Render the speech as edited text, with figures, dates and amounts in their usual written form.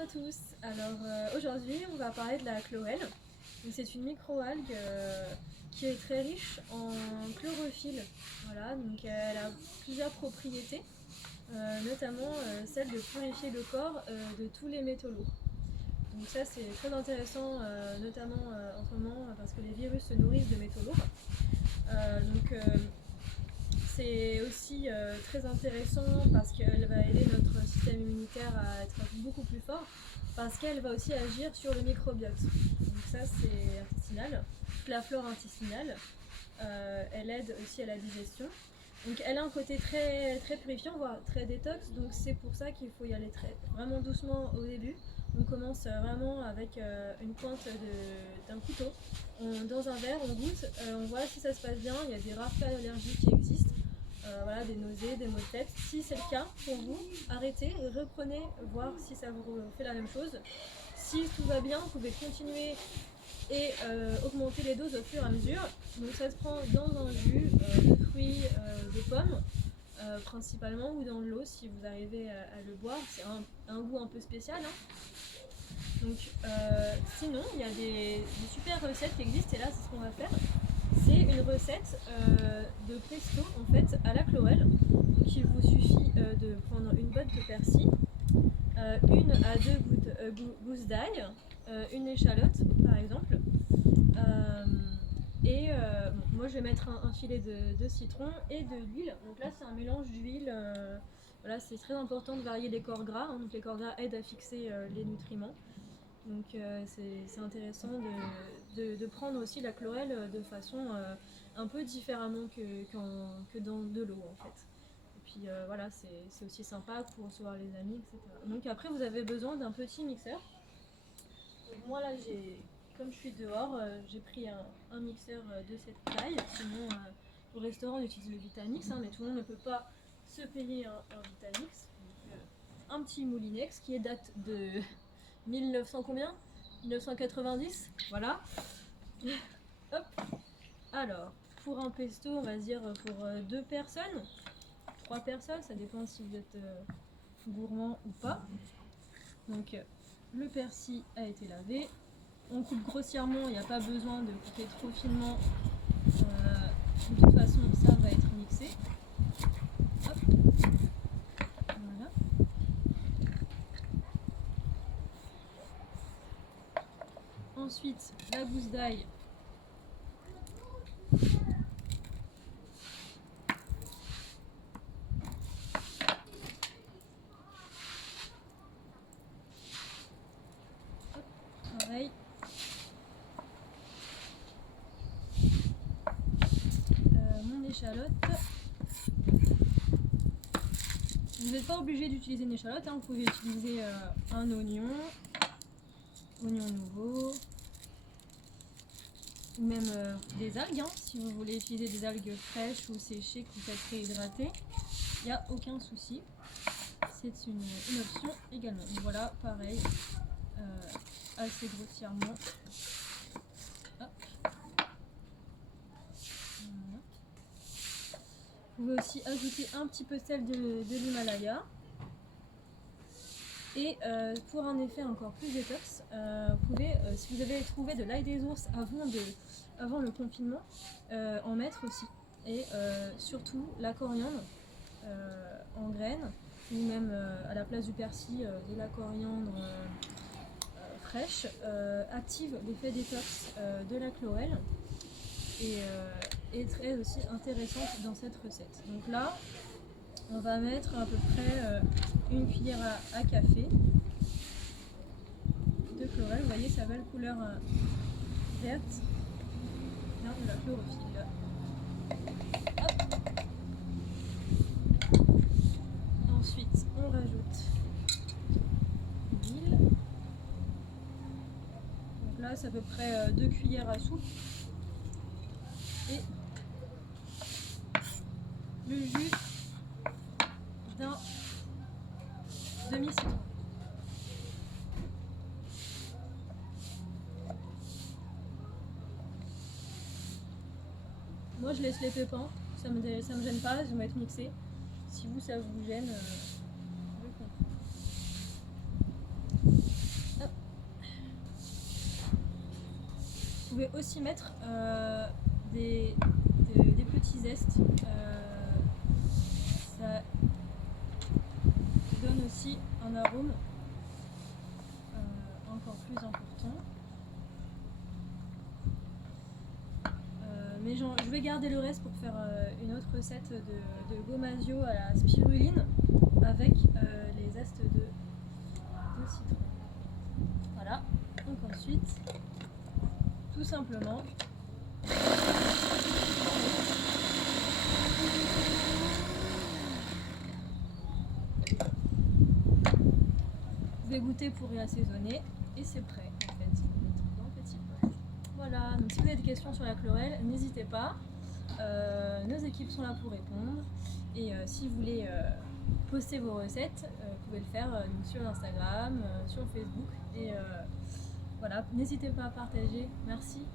à tous. Alors aujourd'hui on va parler de la chlorelle. C'est une microalgue qui est très riche en chlorophylle. Voilà, donc elle a plusieurs propriétés, notamment celle de purifier le corps de tous les métaux lourds. Donc ça c'est très intéressant, notamment en ce moment parce que les virus se nourrissent de métaux lourds. C'est aussi très intéressant parce qu'elle va aider notre système immunitaire à être beaucoup plus fort, parce qu'elle va aussi agir sur le microbiote. Donc ça c'est intestinal, la flore intestinale. Elle aide aussi à la digestion. Donc elle a un côté très, très purifiant, voire très détox, donc c'est pour ça qu'il faut y aller vraiment doucement au début. On commence vraiment avec une pointe d'un couteau. Dans un verre, on goûte, on voit si ça se passe bien. Il y a des rares cas d'allergie qui existent. Voilà, des nausées, des maux de tête. Si c'est le cas pour vous, arrêtez et reprenez, voir si ça vous fait la même chose. Si tout va bien, vous pouvez continuer et augmenter les doses au fur et à mesure. Donc ça se prend dans un jus de fruits, de pommes principalement, ou dans de l'eau si vous arrivez à le boire. C'est un goût un peu spécial, hein. Donc sinon il y a des super recettes qui existent, et là c'est ce qu'on va faire. C'est une recette de pesto en fait à la chlorelle. Donc il vous suffit de prendre une botte de persil, 1 à 2 gousses d'ail, une échalote par exemple, moi je vais mettre un filet de citron et de l'huile. Donc là c'est un mélange d'huile. Voilà, c'est très important de varier les corps gras, hein. Donc les corps gras aident à fixer les nutriments. Donc c'est intéressant de prendre aussi la chlorelle de façon un peu différemment que dans de l'eau en fait. Et puis voilà, c'est aussi sympa pour recevoir les amis, etc. Donc après vous avez besoin d'un petit mixeur. Donc moi là comme je suis dehors, j'ai pris un mixeur de cette taille. Sinon au restaurant on utilise le Vitamix, hein, mais tout le monde ne peut pas se payer un Vitamix. Donc, un petit Moulinex qui est date de 1900 combien 1990, voilà. Hop. Alors, pour un pesto, on va dire pour 2 personnes, 3 personnes, ça dépend si vous êtes gourmand ou pas. Donc, le persil a été lavé. On coupe grossièrement, il n'y a pas besoin de couper trop finement. De toute façon, ça va être mixé. Hop. Voilà. Ensuite, la gousse d'ail. Pareil. Mon échalote. Vous n'êtes pas obligé d'utiliser une échalote, hein. Vous pouvez utiliser un oignon nouveau, ou même des algues, hein. Si vous voulez utiliser des algues fraîches ou séchées que vous faites réhydrater, il n'y a aucun souci. C'est une option également. Donc voilà, pareil, assez grossièrement. Hop. Voilà. Vous pouvez aussi ajouter un petit peu de sel de l'Himalaya. Et pour un effet encore plus détox, vous pouvez, si vous avez trouvé de l'ail des ours avant le confinement, en mettre aussi. Et surtout la coriandre en graines, ou même à la place du persil, de la coriandre fraîche, active l'effet détox de la chlorelle et est très aussi intéressante dans cette recette. Donc là, on va mettre à peu près une cuillère à café de chlorelle. Vous voyez, ça va la couleur verte, de la chlorophylle. Hop. Ensuite, on rajoute l'huile. Donc là, c'est à peu près 2 cuillères à soupe. Et le jus d'un demi-citron. Moi je laisse les pépins, ça me gêne pas, je vais mettre mixé. Si vous ça vous gêne, je comprends. aussi mettre des petits zestes. Ça donne aussi un arôme encore plus important. Mais je vais garder le reste pour faire une autre recette de gomasio à la spiruline avec les zestes de citron. Voilà. Donc ensuite, tout simplement, vous égouttez pour réassaisonner et c'est prêt en fait. Dans le petit bol. Voilà, donc si vous avez des questions sur la chlorelle, n'hésitez pas. Nos équipes sont là pour répondre. Et si vous voulez poster vos recettes, vous pouvez le faire donc sur Instagram, sur Facebook. Et voilà, n'hésitez pas à partager. Merci.